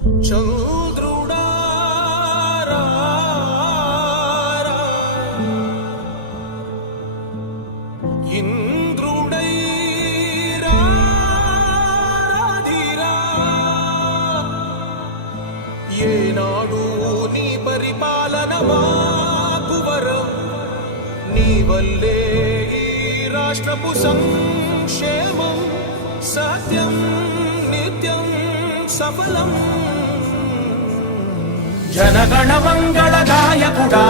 చంద్రుడా ఇంద్రుడై రాధిరా ఏనాడు నీ పరిపాలన మాకు వరం నీ వల్లే ఈ రాష్ట్రపు సంక్షేమం సత్యం నిత్యం సఫలం జనగణ మంగళ గాయకుడా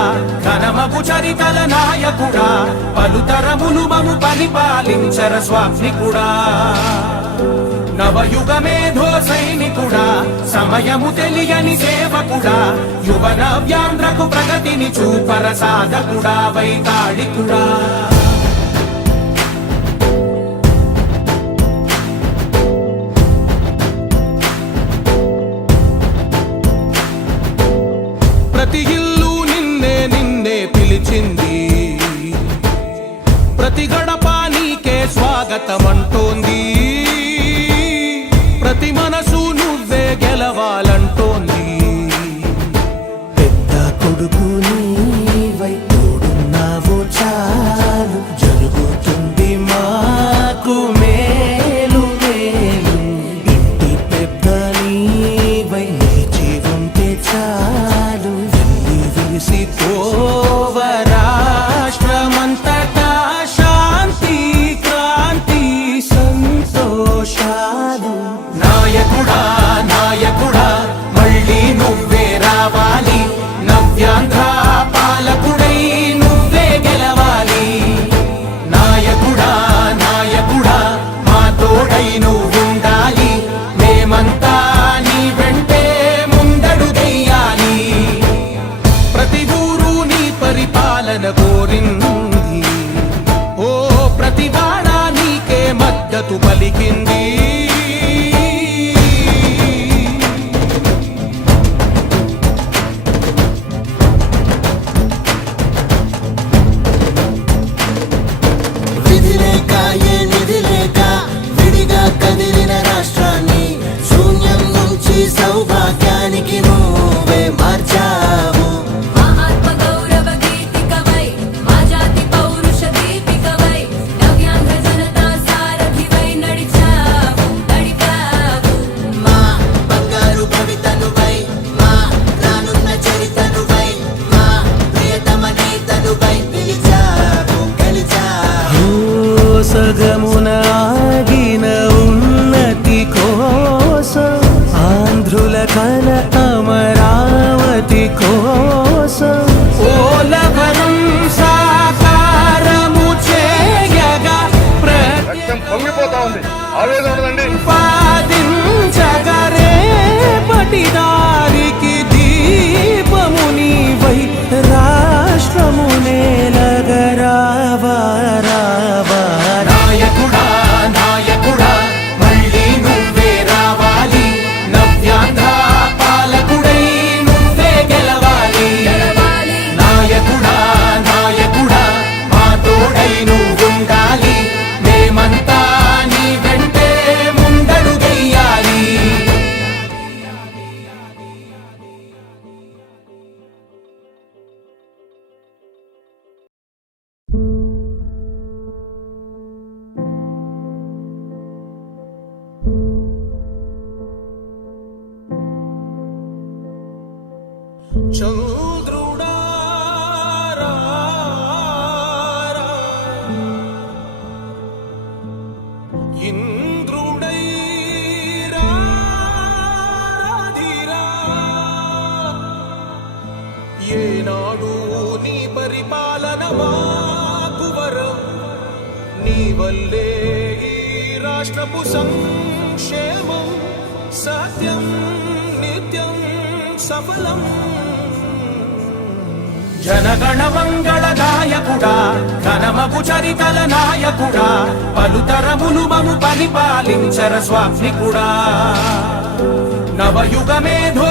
ఘనమగు చరితల నాయకుడా పలుతరములు మము పరిపాలించర స్వామికుడా నవయుగ మేధో సైనికుడా సమయము తెలియని సేవకుడా యువ నవ్యాంధ్రకు ప్రగతిని చూపర సాధకుడా వైతాళికుడా ప్రతి ఇల్లు నిన్నే నిన్నే పిలిచింది ప్రతి గడప నీకే స్వాగతమంటోంది ప్రతి మనసు నువ్వే గెలవాలంటోంది పెద్ద కొడుకు నీవై తోడున్నావు చాలు జరుగుతుంది మాకు మేలు మేలు ఇంటి పెద్ద నీవై నిలిచి ఉంటే చాలు వెళ్ళి విరిసి పోవ రాష్ట్రమంతటా శాంతి క్రాంతి సంతోషాలు నాయకుడా నాయకుడా మళ్ళీ నువ్వే రావాలి నవ్యాంధ్ర పాలకుడై నువ్వే గెలవాలి నాయకుడా నాయకుడా మా తోడై నువ్వుండాలి మేమంతా నీ వెంటే ముందడుగెయ్యాలి ప్రతి ఊరు నీ పరిపాలన కోరింది ఓ ప్రతి వాడ నీకే మద్దతు పలికింది విధి లేక ఏ నిధి లేక విడిగా కదిలిన రాష్ట్రాన్ని శూన్యం నుంచి సౌభాగ్యానికి నువ్వే మార్చావు ఆత్మ గౌరవ గీతికవై మా జాతి పౌరుష దీపికవై నవ్యాంధ్ర జనతా సారథివై నడిచావు నడిపావు మా బంగారు భవితనువై మా రానున్న చరితనువై మా ప్రియతమ నేతనువై పిలిచావు గెలిచావు సగమున ఆగిన ఉన్నతి కోసం ఆంధ్రుల కల అమరావతి కోసం ఓలవరం సాకారము చేయగా రక్తం పొంగిపోతా ఉంది ఆవేదన ఉండదండి ప్రతిపాదించగరే పటిదారికి దీపము నీవై రాష్ట్రము నేలగరావా రావా నాయకుడా నాయకుడా మళ్ళీ నువ్వే రావాలి నవ్యాంధ్ర పాలకుడై నువ్వే గెలవాలి నాయకుడా నాయకుడా మా తోడై నువ్వుండాలి మేమంతా నీ వెంటే ముందడుగెయ్యాలి చంద్రుడా ఇంద్రుడై రాధిరా ఏనాడు నీ పరిపాలన మాకు వరం నీ వల్లే ఈ రాష్ట్రపు సంక్షేమం సత్యం నిత్యం సఫలం జనగణ మంగళ గాయకుడా ఘనమగు చరితల నాయకుడా పలుతరములు మము పరిపాలించర స్వామికుడా నవయుగ మేధో